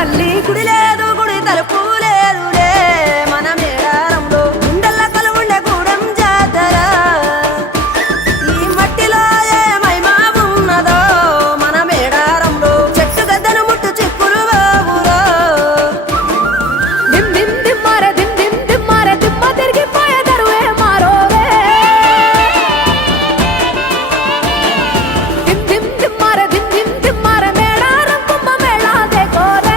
తల్లి గుడి లేదు గుడి తలుపు లేదులే మన మేడారంలో గుండెల్ల కలువుండే గూడెం జాతర ఈ మట్టిలో ఏ మహిమ ఉన్నదో మన మేడారంలో చెట్టు గద్దను ముట్టు చిక్కులు బాబులో దిమ్ దిమ్ దిమ్మారే దిమ్ దిమ్ దిమ్మారే దిమ్మ తిరిగిపోయే దరువే మారోవే దిమ్ దిమ్ దిమ్మారే దిమ్ దిమ్ దిమ్మారే మేడారం కుంభ మేళా దేకోరే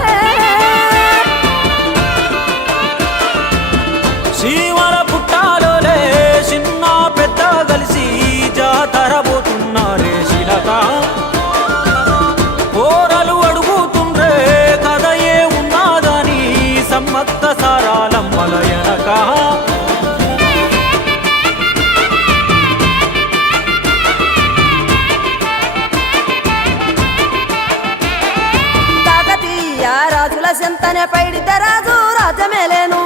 సీమల పుట్టాలోలే చిన్న పెద్ద కలిసి జాతర పోతున్నారే శిలక పోరలు అడుగుతుండ్రే కథ ఏ ఉన్నాదని సమ్మక్క సారాలమ్మల ఎనక కాకతీయ రాజుల సెంతనే పైడిత రాజు రాజమేలేను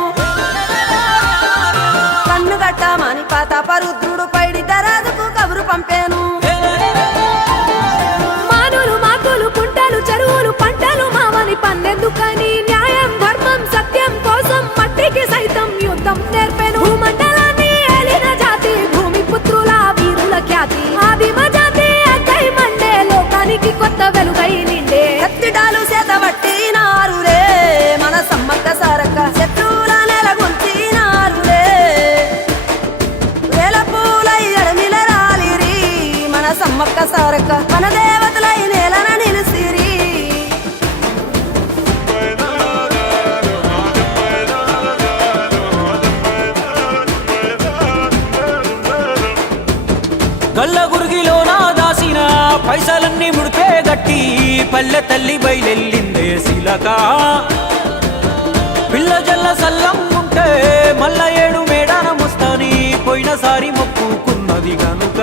కన్ను గట్టమని పాతాపరుద్రుడు పైడిత రాజుకు కబురు పంపేను మానులు మాకులు కుంటలు చెరువులు పంటలు మామని పన్నెందుకని న్యాయం ధర్మం సత్యం కోసం మట్టికి సైతం యుద్ధం నేర్పెను భూమండలాన్ని ఏలిన జాతి భూమి పుత్రుల వీరుల ఖ్యాతి ఆదిమ జాతి అక్కై మండే లోకానికి కొత్త వెలుగై నిండే కత్తిడాలు చేతబట్టినారులే మన సమ్మక్క సారక్క శత్రువుల నెలగొల్చినారులే వేల పూలై అడమిల రాలిరి మన సమ్మక్క సారక్క మన దేవతలై నేలన నిలిసిరి గల్ల గురిగిలోన దాసిన పైసలన్నీ ముడిపే గట్టి పల్లె తల్లి బయలెల్లిందే శిలక పిల్ల జల్ల సల్లం ఉంటే మల్ల ఏడు మేడాన ముస్తాని పోయినసారి మొక్కుకున్నది గనుక